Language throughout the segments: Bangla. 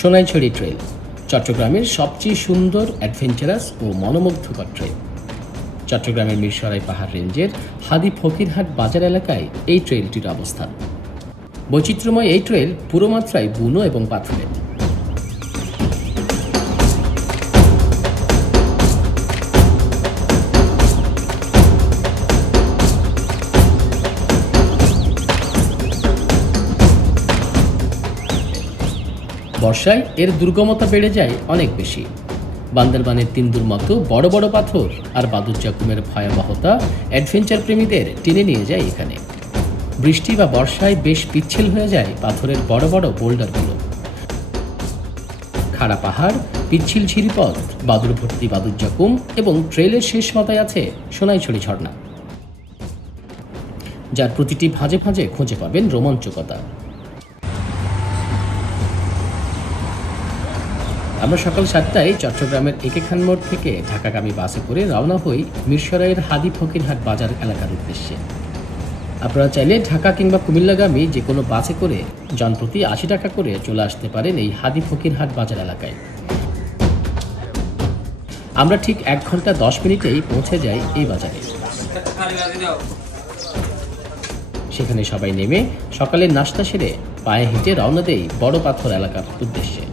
সোনাইছড়ি ট্রেল চট্টগ্রামের সবচেয়ে সুন্দর, অ্যাডভেঞ্চারাস ও মনোমুগ্ধকর ট্রেল। চট্টগ্রামের মিরসরাই পাহাড় রেঞ্জের হাদি ফকিরহাট বাজার এলাকায় এই ট্রেলটির অবস্থান। বৈচিত্র্যময় এই ট্রেল পুরো মাত্রায় বুনো এবং পাথুরে। বর্ষায় এর দুর্গমতা বেড়ে যায় অনেক বেশি। বান্দরবানের তিন্দুর মতো বড় বড় পাথর আর বাদুরজাকুমের ভয়াবহতা অ্যাডভেঞ্চার প্রেমীদের টেনে নিয়ে যায় এখানে। বৃষ্টি বা বর্ষায় বেশ পিচ্ছিল হয়ে যায় পাথরের বড় বড় বোল্ডারগুলো। খাড়া পাহাড়, পিচ্ছিল ঝিরিপথ, বাদুর ভর্তি বাদুরজাকুম এবং ট্রেলের শেষ মাথায় আছে সোনাইছড়ি ঝর্ণা, যার প্রতিটি ভাঁজে ভাঁজে খুঁজে পাবেন রোমাঞ্চকতা। আমরা সকাল 7টায় চট্টগ্রামের একে খান মোড় থেকে ঢাকাগামী বাসে করে রওনা হই মিরসরাইয়ের হাদি ফকিরহাট বাজার এলাকার উদ্দেশ্যে। আপনারা চাইলে ঢাকা কিংবা কুমিল্লাগামী যে কোনো বাসে করে জনপ্রতি 80 টাকা করে চলে আসতে পারেন এই হাদি ফকিরহাট বাজার এলাকায়। আমরা ঠিক 1 ঘন্টা 10 মিনিটেই পৌঁছে যাই এই বাজারে। সেখানে সবাই নেমে সকালের নাস্তা সেরে পায়ে হেঁটে রওনা দেই বড় পাথর এলাকার উদ্দেশ্যে।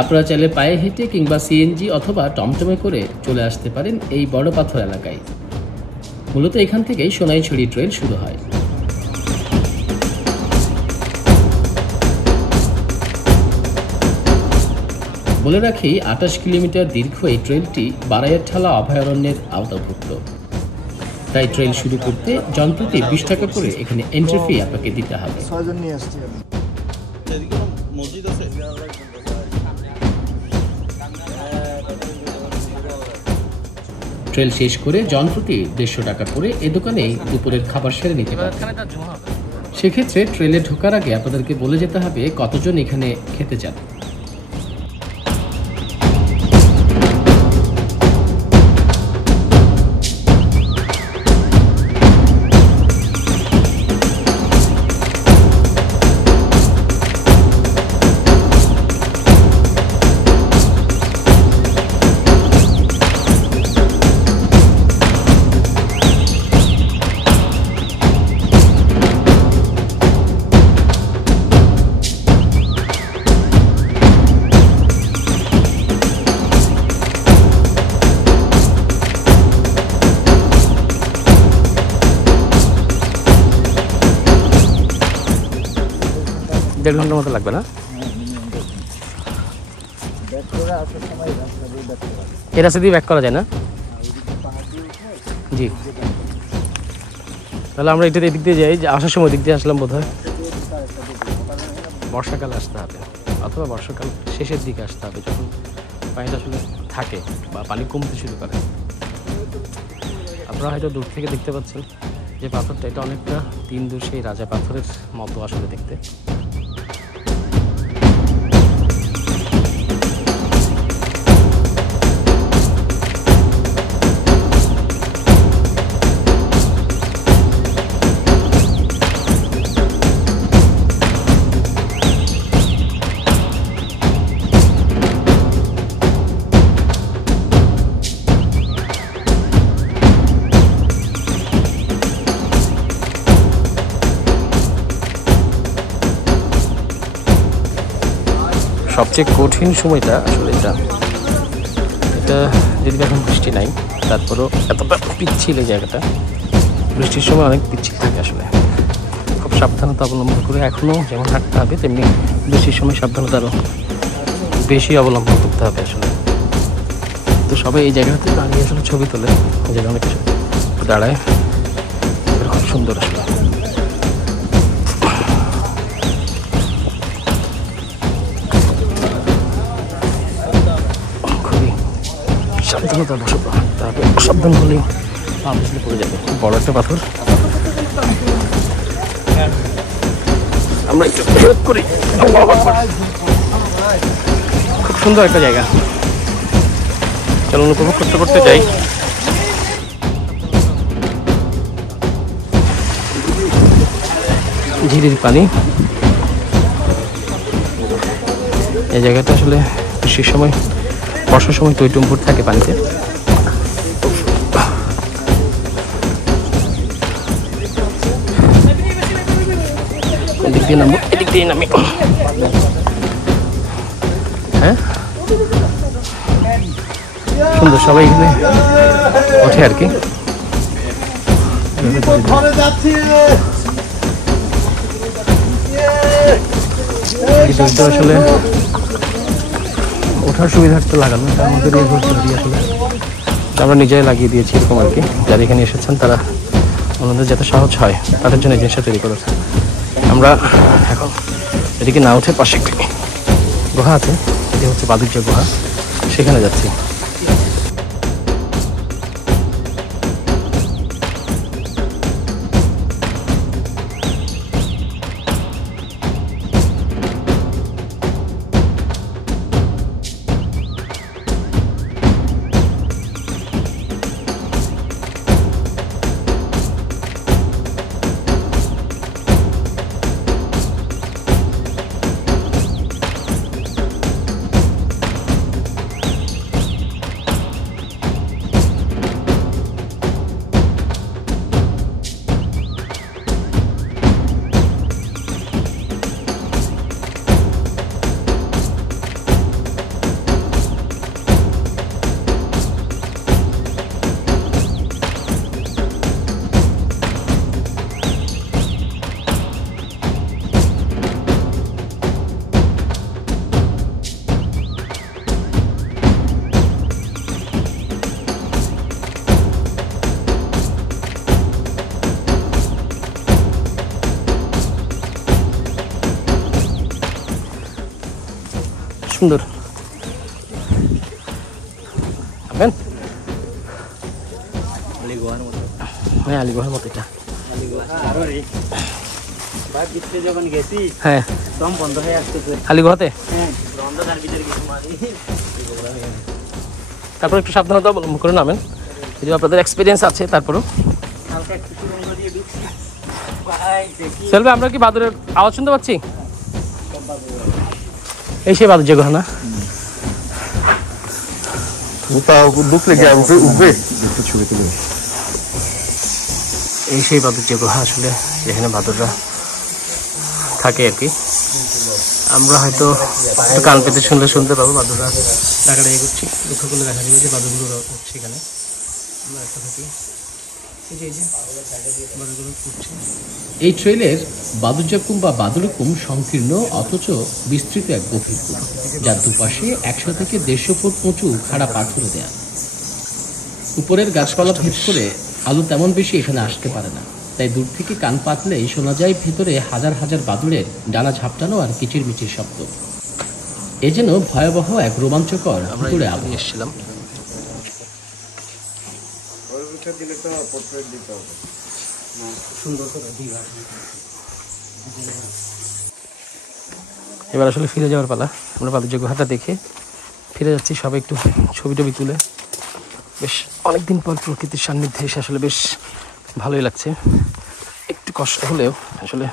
আপনারা চাইলে পায়ে হেঁটে কিংবা সিএনজি অথবা টমটমে করে চলে আসতে পারেন এই বড় পাথর এলাকায়। মূলত এখান থেকেই সোনাইছড়ি ট্রেল শুরু হয়। বলে রাখি, 28 কিলোমিটার দীর্ঘ এই ট্রেলটি বারাইয়ারঠালা অভয়ারণ্যের আওতাভুক্ত। তাই ট্রেল শুরু করতে জনপ্রতি 20 টাকা করে এখানে এন্ট্রি ফি আপনাকে দিতে হবে। ট্রেল শেষ করে জনপ্রতি 150 টাকা করে এ দোকানেই দুপুরের খাবার সেরে নিতে পারবেন। সেক্ষেত্রে ট্রেলে ঢোকার আগে আপনাদেরকে বলে যেতে হবে কতজন এখানে খেতে চান। দেড় ঘন্টার মতো লাগবে না? এর রাস্তা দিয়ে ব্যাক করা যায় না? জি, তাহলে আমরা এটা এদিক দিয়ে যাই। যে আসার সময় দিক দিয়ে আসলাম বোধ হয়। বর্ষাকালে আসতে হবে অথবা বর্ষাকাল শেষের দিকে আসতে হবে, যখন পানিটা আসলে থাকে বা পানি কমতে শুরু করে। আপনারা হয়তো দূর থেকে দেখতে পাচ্ছেন যে পাথরটা, এটা অনেকটা তিন্দুর সেই রাজা পাথরের মতো আসলে দেখতে। সবচেয়ে কঠিন সময়টা আসলে এটা যদি এখন বৃষ্টি নাই, তারপরও এতটা পিচ্ছিল এই জায়গাটা। বৃষ্টির সময় অনেক পিচ্ছিল থাকে আসলে। খুব সাবধানতা অবলম্বন করে এখনও যেমন হাঁটতে হবে, তেমনি বৃষ্টির সময় সাবধানতা আরও বেশি অবলম্বন করতে হবে আসলে। তো সবাই এই জায়গাতে দাঁড়িয়ে আসলে ছবি তোলে, যেটা অনেক দাঁড়ায়, খুব সুন্দর আসলে। সাবধানতা বসত, তারপরে অসাবধান হলেই পা পিছলে পড়ে যাবে। খুব বড় একটা পাথর। আমরা একটু হেল্প করি। খুব সুন্দর একটা জায়গা, চলুন উপভোগ করতে করতে যাই। ঝিরির পানি। এই জায়গাটা আসলে বৃষ্টির সময়, বর্ষার সময় টইটুম্বুর থাকে পানিতে। এদিক দিয়ে নামবো, এদিক দিয়ে নামি। হ্যাঁ, সুন্দর, সবাই এখানে ওঠে আর কি। আসলে ওঠার সুবিধার্থে লাগানো, তার মধ্যে দিয়ে ঘুরতে দিয়ে আসলে আমরা নিজেই লাগিয়ে দিয়েছি এরকম আর কি। যারা এখানে এসেছেন তারা ওনাদের যাতে সহজ হয় তাদের জন্য এই জিনিসটা তৈরি করেছে। আমরা এখন এদিকে না উঠে পাশে একটি গুহা আছে, এটি হচ্ছে বাদুজ্য গুহা, সেখানে যাচ্ছি। সুন্দর, হ্যাঁ আলিগুহার মতো এটা। হ্যাঁ আলিগুহাতে, তারপর একটু সাবধানতা অবলম্বন করে নামেন, যদি আপনাদের এক্সপিরিয়েন্স আছে। তারপরও চলবে। আমরা কি বাদুরের আওয়াজ শুনতে পাচ্ছি? এই সেই বাদুর যে গুহা না? এই সেই বাদুর যে গুহা আসলে, যেখানে বাদুররা থাকে আর কি। আমরা হয়তো একটু কান পেতে শুনতে পাবো বাদুররা ডাকাডাকি করছি। লক্ষ্য করলে দেখা যাবে যে বাদুরগুলো উঠছে এখানে। আমরা একটা থাকি, এই ট্রেলের বাদুজাকুম বা বাদুরকুম সংকীর্ণ অথচ বিস্তৃত এক গভীর কূপ, যার দুপাশে 100 থেকে 150 ফুট উঁচু খাড়া পাথর দেয়া। উপরের গাছপালা ভেদ করে আলো তেমন বেশি এখানে আসতে পারে না, তাই দূর থেকে কান পাতলেই শোনা যায় ভেতরে হাজার হাজার বাদুড়ের ডানা ঝাপটানো আর কিচিরমিচির শব্দ। এ যেন ভয়াবহ এক রোমাঞ্চকর ভুতুড়ে আবহাওয়া। এসেছিলাম এবার আসলে ফিরে যাওয়ার পালা। আমরা বাদুজ্য গুহাটা দেখে ফিরে যাচ্ছি, সবাই একটু ছবি টবি তুলে। বেশ অনেকদিন পর প্রকৃতির সান্নিধ্যে এসে আসলে বেশ ভালোই লাগছে। একটু কষ্ট হলেও আসলে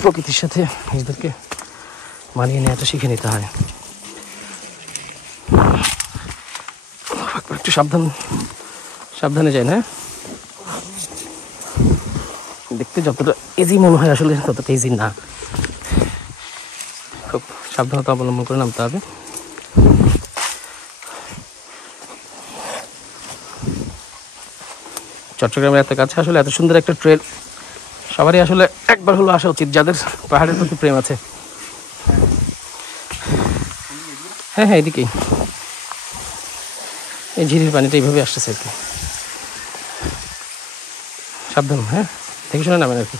প্রকৃতির সাথে নিজেদেরকে মানিয়ে নেওয়াটা শিখে নিতে হয়। একটু সাবধানে যাই না, দেখতে যতটা ইজি মনে হয় আসলে ততটা ইজি না। খুব সাবধানতা অবলম্বন করে নামতে হবে। চট্টগ্রামের এত কাছে আসলে এত সুন্দর একটা ট্রেল সবারই আসলে একবার হলো আসা উচিত, যাদের পাহাড়ের প্রতি প্রেম আছে। হ্যাঁ হ্যাঁ, এদিকেই এই ঝিরির পানিটা এইভাবে আসতেছে আর কি। সাবধান, হ্যাঁ দেখে শুনে নামেন আর কি।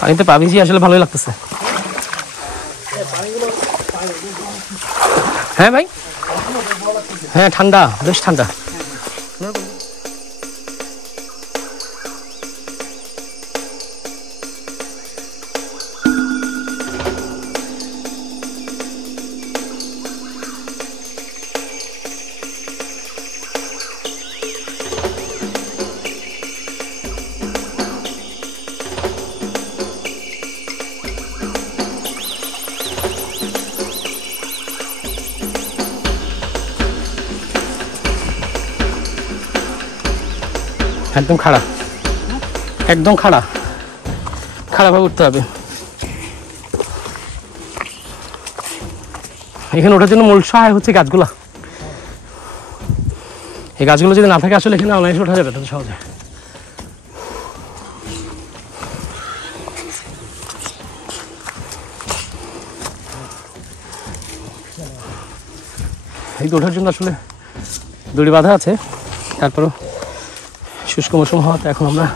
পানিতে পা ভিজিয়ে আসলে ভালোই লাগতেছে। হ্যাঁ ভাই, হ্যাঁ ঠান্ডা, বেশ ঠান্ডা। একদম খাড়া, একদম খাড়া, খাড়াভাবে উঠতে হবে। এখানে ওঠার জন্য মূল সহায় হচ্ছে গাছগুলা। এই গাছগুলো যদি না থাকে আসলে এখানে অনায়াসে ওঠা যাবে তাতে সহজে। এই ওঠার জন্য আসলে দড়ি বাঁধা আছে, তারপরও শুষ্ক মৌসুম হওয়াতে এখন আমরা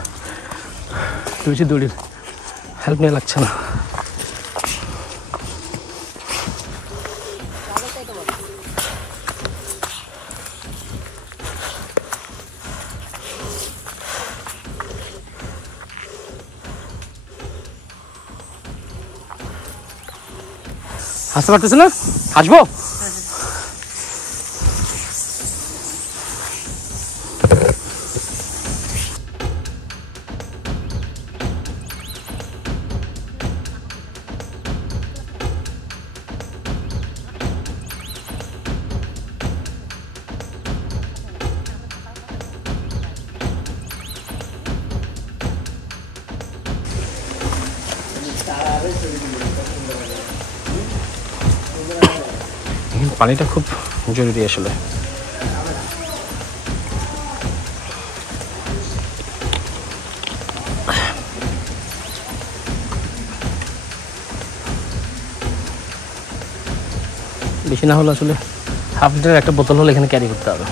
বেশি দড়ির হেল্প নিয়ে লাগছে না। হাসতে পারতেছে না? হাসবো? পানিটা খুব জরুরি আসলে। বেশি না হলে আসলে হাফ লিটার একটা বোতল হলে এখানে ক্যারি করতে হবে।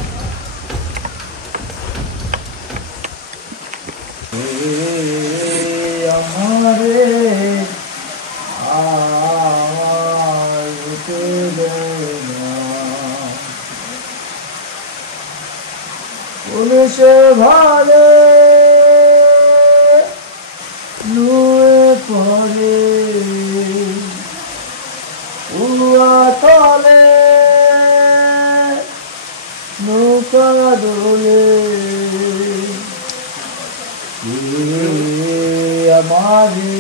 পুলিশে ভালে নুয়ে পড়ে উয়া তলে নৌকা দোলে আমারি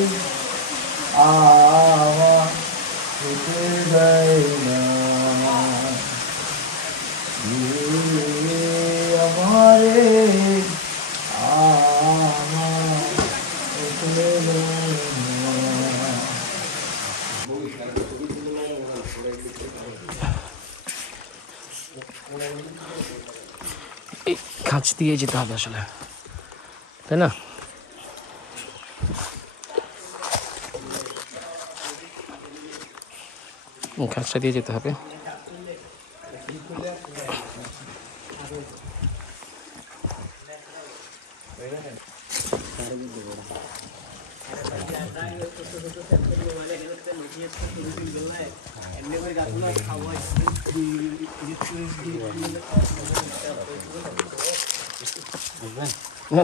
আওয়াজ উঠে দেয় না हमारे খাঁচ দিয়ে যেতে হবে আসলে, তাই না? খাঁচটা দিয়ে যেতে হবে।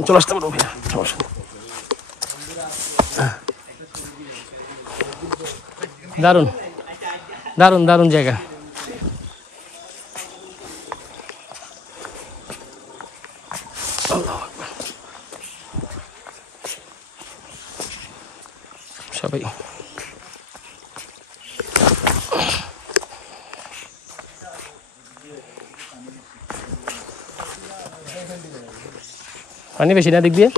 চলে আসতে পারবো, সমস্যা নেই। দারুণ দারুণ দারুণ জায়গা। সবাই পানি বেশি না, দিক দিয়ে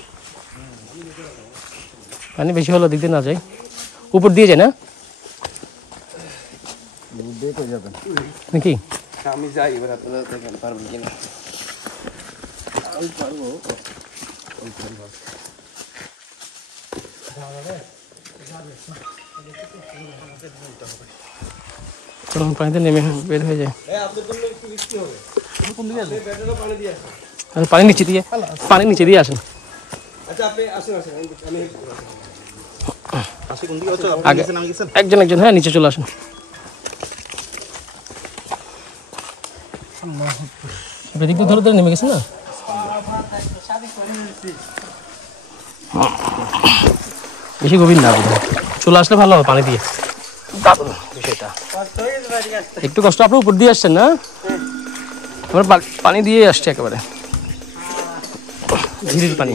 পানি বেশি হলো দিক দিয়ে না যায়, উপর দিয়ে যায় না নাকি? আমি যাই এবার আপনারা দেখেন পারবেন কিনা। আমি পারবো। চলুন পানিতে নেমে বের হয়ে যায়। পানি নিচে দিয়ে, পানি নিচে দিয়ে আসেন। একজন একজন, হ্যাঁ নিচে চলে আসেন। এদিক দিয়ে ধরে ধরে নেমে গেছে না? বেশি গভীর না, চলে আসলে ভালো হবে পানি দিয়ে। বিষয়টা একটু কষ্ট, আপনি উপর দিয়ে আসছেন না? আমরা পানি দিয়ে আসছি একেবারে, ঝিরির পানি।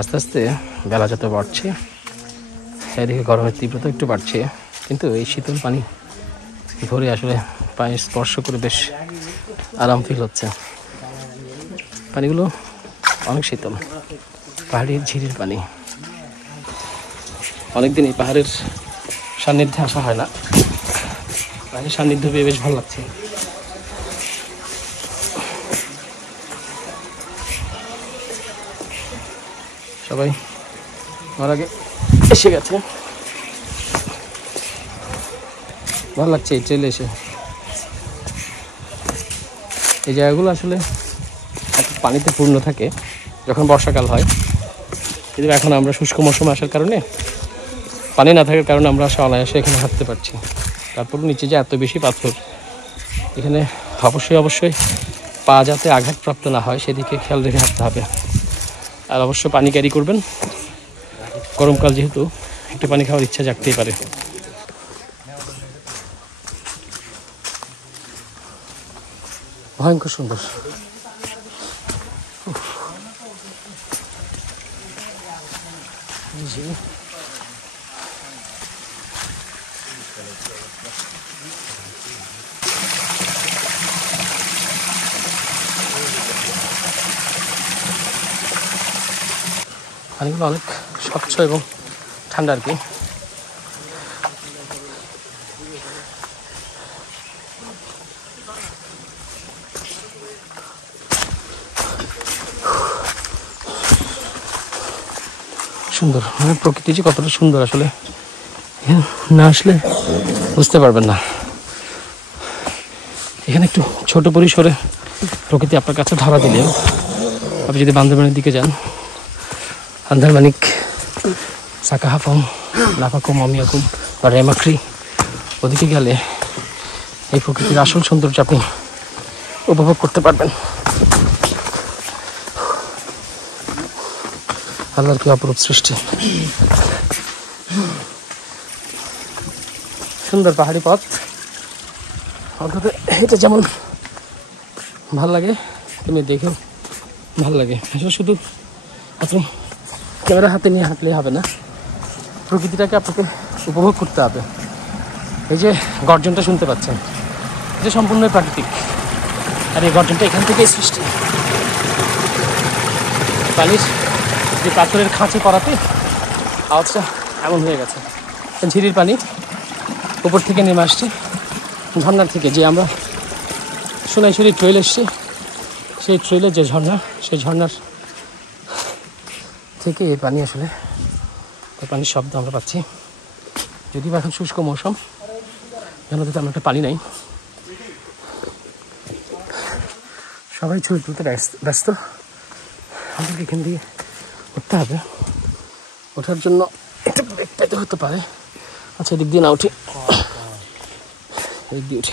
আস্তে আস্তে বেলা যত বাড়ছে এদিকে গরমের তীব্রতা একটু বাড়ছে, কিন্তু এই শীতল পানি ধরে আসলে পায়ে স্পর্শ করে বেশ আরাম ফিল হচ্ছে। পানিগুলো অনেক শীতল, পাহাড়ির ঝিরির পানি। অনেকদিন এই পাহাড়ের সান্নিধ্যে আসা হয় না, পাহাড়ের সান্নিধ্য পেয়ে বেশ ভালো লাগছে। সবাই আমার আগে এসে গেছে, ভালো লাগছে এই ট্রেলে এসে। এই জায়গাগুলো আসলে পানিতে পূর্ণ থাকে যখন বর্ষাকাল হয়, কিন্তু এখন আমরা শুষ্ক মৌসুমে আসার কারণে, পানি না থাকার কারণে আমরা অনায়াসে এখানে হাঁটতে পারছি। তারপর নিচে যে এত বেশি পাথর, এখানে অবশ্যই পা যাতে আঘাতপ্রাপ্ত না হয় সেদিকে খেয়াল রেখে হাঁটতে হবে। আর অবশ্য পানি ক্যারি করবেন, গরমকাল যেহেতু একটু পানি খাওয়ার ইচ্ছা জাগতেই পারে। ভয়ঙ্কর সুন্দর। পানিগুলো অনেক স্বচ্ছ এবং ঠান্ডা আর কি। সুন্দর, মানে প্রকৃতি যে কতটা সুন্দর আসলে না আসলে বুঝতে পারবেন না। এখানে একটু ছোট পরিসরে প্রকৃতি আপনার কাছে ধরা দিলেও আপনি যদি বান্দরবানের দিকে যান, আন্দারমানিক, সাকাহাফং, লাফাকুম, অমিয়াকুম বা রেমাক্রি, ওদিকে গেলে এই প্রকৃতির আসল সৌন্দর্য আপনি উপভোগ করতে পারবেন। আল্লাহর কি অপরূপ সৃষ্টি। সুন্দর পাহাড়ি পথ, অন্তত এটা যেমন ভাল লাগে তুমি দেখেও ভাল লাগে। আসলে শুধু আপনি ক্যামেরা হাতে নিয়ে হাঁটলেই হবে না, প্রকৃতিটাকে আপনাকে উপভোগ করতে হবে। এই যে গর্জনটা শুনতে পাচ্ছেন, এটা সম্পূর্ণই প্রাকৃতিক, আর এই গর্জনটা এখান থেকেই সৃষ্টি। পানির যে পাথরের খাঁচে পড়াতে আওয়াজটা এমন হয়ে গেছে। ঝিরির পানি উপর থেকে নেমে আসছে ঝর্নার থেকে, যে আমরা সোনাইছড়ি ট্রেল এসছি, সেই ট্রেলের যে ঝর্ণা, সেই ঝর্ণার থেকে এই পানি আসলে, এই পানির শব্দ আমরা পাচ্ছি। যদিও এখন শুষ্ক মৌসুম, ঝর্ণাতে তেমন একটা পানি নাই, সবাই ছবি তুলতে ব্যস্ত। আমাদেরকে এখান দিয়ে উঠতে হবে, ওঠার জন্য একটু ব্রেক পেতে হতে পারে। আচ্ছা, এদিক দিয়ে না উঠি, এদিক দিয়ে উঠি।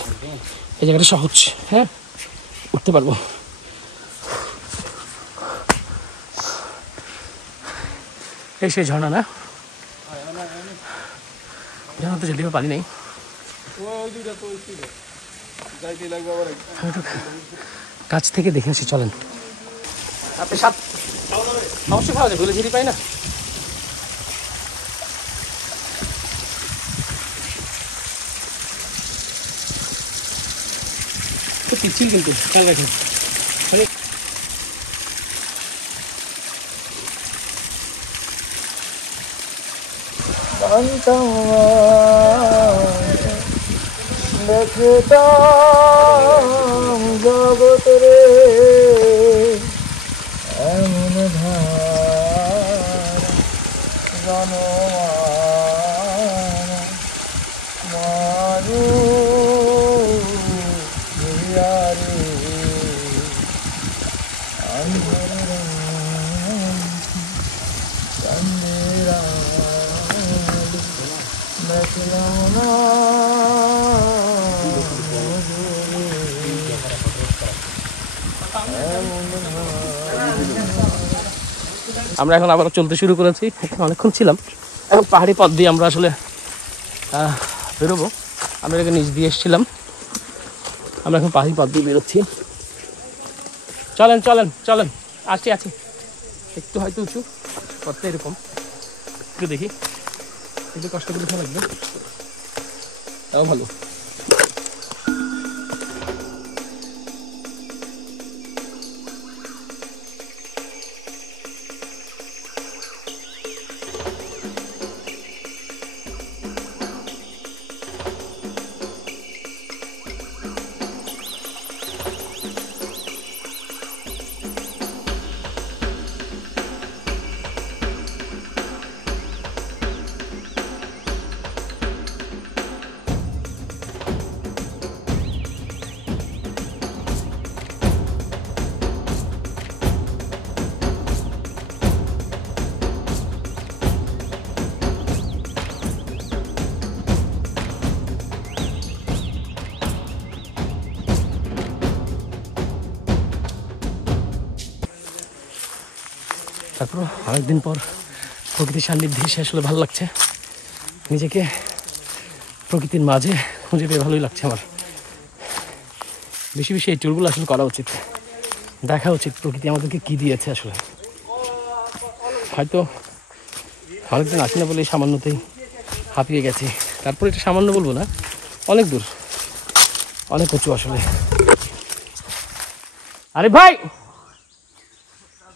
এই জায়গাটা সহজ, হ্যাঁ উঠতে পারবো। এই সেই ঝর্ণা না, ঝর্ণাতে যদিও পানি নেই। কাছ থেকে দেখে আসি, চলেন। আপনি সাত অবশ্যই খাওয়া যাবে, ঝিরি পাই না। পিচ্ছিল কিন্তু খেয়াল রাখেন। দেখতাম জগতরে এমন ধার জনমানু আমরা এখন আবার চলতে শুরু করেছি, অনেকক্ষণ ছিলাম। এখন পাহাড়ি পথ দিয়ে আমরা আসলে বেরোবো। আমরা এখানে নিচ দিয়ে এসেছিলাম, আমরা এখন পাহাড়ি পথ দিয়ে বেরোচ্ছি। চলেন চলেন চলেন, আছি একটু হয়তো উঁচু। পথটা এরকম, একটু দেখি, একটু কষ্ট করে দেখা লাগবে, তাও ভালো। তারপর অনেকদিন পর প্রকৃতির সান্নিধ্যে এসে আসলে ভালো লাগছে, নিজেকে প্রকৃতির মাঝে খুঁজে পেয়ে ভালোই লাগছে আমার। বেশি বেশি এই ট্যুরগুলো আসলে করা উচিত, দেখা উচিত প্রকৃতি আমাদেরকে কী দিয়েছে আসলে। হয়তো অনেকদিন আসি না বলে এই সামান্যতেই হাঁপিয়ে গেছি, তারপর এটা সামান্য বলবো না, অনেক দূর, অনেক উঁচু আসলে। আরিফ ভাই,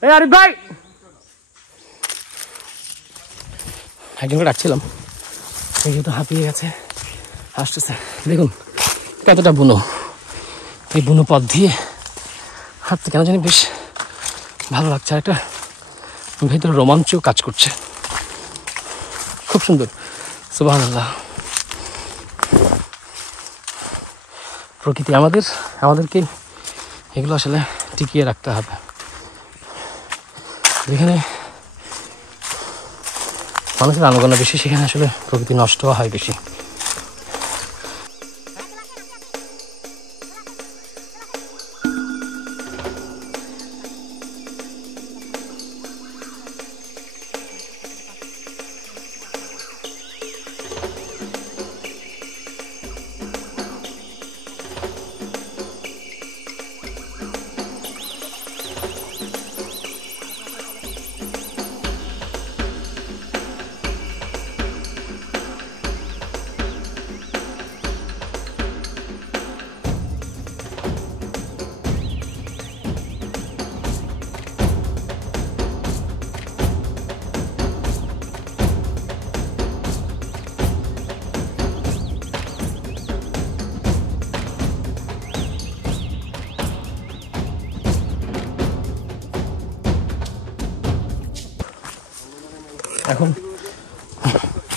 এই আরিফ ভাই, একজনকে ডাকছিলাম, সে যেহেতু হাঁপিয়ে গেছে আসতেছে। দেখুন কতটা বুনো, এই বুনো পথ দিয়ে হাঁটতে কেন জানি বেশ ভালো লাগছে, আর একটা ভেতরে রোমাঞ্চও কাজ করছে, খুব সুন্দর। সুবহানাল্লাহ, প্রকৃতি আমাদেরকে এগুলো আসলে টিকিয়ে রাখতে হবে। যেখানে মানুষের আনাগোনা বেশি, সেখানে আসলে প্রকৃতি নষ্ট হয় বেশি। এখন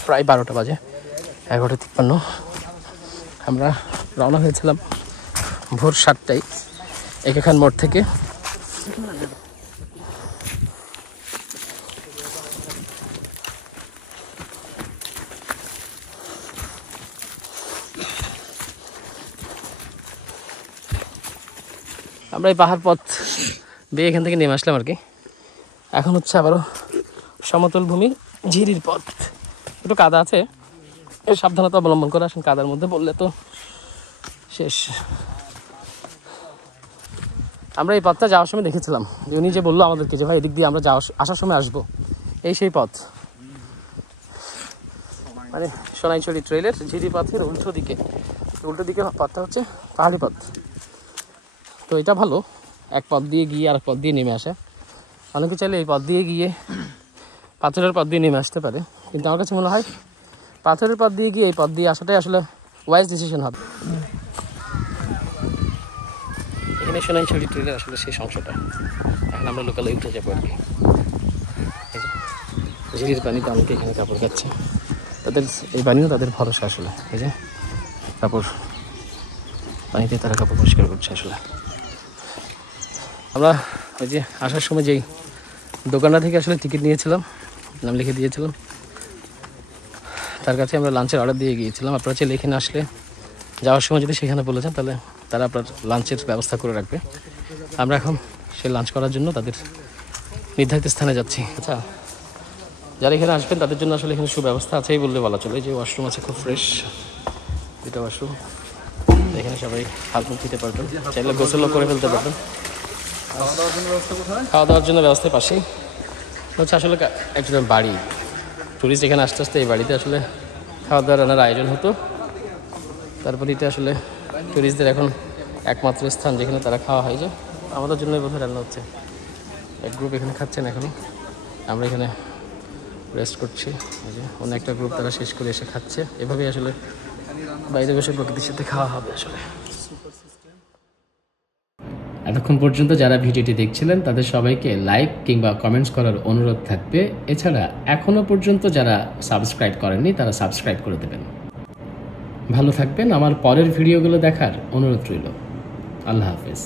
প্রায় 12টা বাজে, 11:53। আমরা রওনা হয়েছিলাম ভোর 7টায় একে খান মোড় থেকে। আমরা এই পাহাড় পথ বেয়ে এখান থেকে নেমে আসলাম আর কি। এখন হচ্ছে আবারও সমতল ভূমি, ঝিরির পথ, একটু কাদা আছে, এর সাবধানতা অবলম্বন করে আসেন, কাদার মধ্যে পড়লে তো শেষ। আমরা এই পথটা যাওয়ার সময় দেখেছিলাম, উনি যে বললো আমাদেরকে যে ভাই এদিক দিয়ে আমরা আসার সময় আসবো, এই সেই পথ, মানে সোনাইছড়ি ট্রেলের ঝিরি পথের উল্টো দিকে পথটা হচ্ছে পাহাড়ি পথ। তো এটা ভালো, এক পথ দিয়ে গিয়ে আর এক পথ দিয়ে নেমে আসে। অনেকে চাইলে এই পথ দিয়ে গিয়ে পাথরের পথ দিয়ে নেমে আসতে পারে, কিন্তু আমার কাছে মনে হয় পাথরের পথ দিয়ে গিয়ে এই পথ দিয়ে আসাটাই আসলে ওয়াইজ ডিসিশন হবে। এখানে সোনাইছড়ি ট্রেলের আসলে শেষ অংশটা, এখন আমরা লোকালে উঠে যাবো আর কি। ঝিরির পানিতে অনেকে এখানে কাপড় খাচ্ছে, তাদের এই পানিও তাদের ভরসা আসলে। এই যে কাপড় পানিতে তারা কাপড় পরিষ্কার করছে আসলে। আমরা ওই যে আসার সময় যেই দোকানটা থেকে আসলে টিকিট নিয়েছিলাম, নাম লিখে দিয়েছিলাম, তার কাছে আমরা লাঞ্চের অর্ডার দিয়ে গিয়েছিলাম। আপনারা চাইলে এখানে আসলে যাওয়ার সময় যদি সেখানে বলে যান, তাহলে তারা আপনার লাঞ্চের ব্যবস্থা করে রাখবে। আমরা এখন সেই লাঞ্চ করার জন্য তাদের নির্ধারিত স্থানে যাচ্ছি। আচ্ছা, যারা এখানে আসবেন তাদের জন্য আসলে এখানে সুব্যবস্থা আছেই বললে বলা চলে। যে ওয়াশরুম আছে খুব ফ্রেশ, দুটো ওয়াশরুম, এখানে সবাই হাত মুখ দিতে পারবেন, চাইলে গোসলও করে ফেলতে পারবেন। খাওয়া দাওয়ার জন্য ব্যবস্থা পাশেই, হচ্ছে আসলে একজনের বাড়ি, টুরিস্ট এখানে আস্তে আস্তে এই বাড়িতে আসলে খাওয়া দাওয়া রান্নার আয়োজন হতো। তারপরে এটা আসলে টুরিস্টদের এখন একমাত্র স্থান যেখানে তারা খাওয়া হয়। যে আমাদের জন্যই বোধহয় রান্না হচ্ছে। এক গ্রুপ এখানে খাচ্ছেন এখনও, আমরা এখানে রেস্ট করছি। এই যে অন্য একটা গ্রুপ তারা শেষ করে এসে খাচ্ছে। এভাবেই আসলে বাইরে বসে প্রকৃতির সাথে খাওয়া হবে আসলে। এতক্ষণ পর্যন্ত যারা ভিডিওটি দেখছিলেন তাদের সবাইকে লাইক কিংবা কমেন্টস করার অনুরোধ থাকবে। এছাড়া এখনও পর্যন্ত যারা সাবস্ক্রাইব করেননি তারা সাবস্ক্রাইব করে দেবেন। ভালো থাকবেন। আমার পরের ভিডিওগুলো দেখার অনুরোধ রইল। আল্লাহ হাফেজ।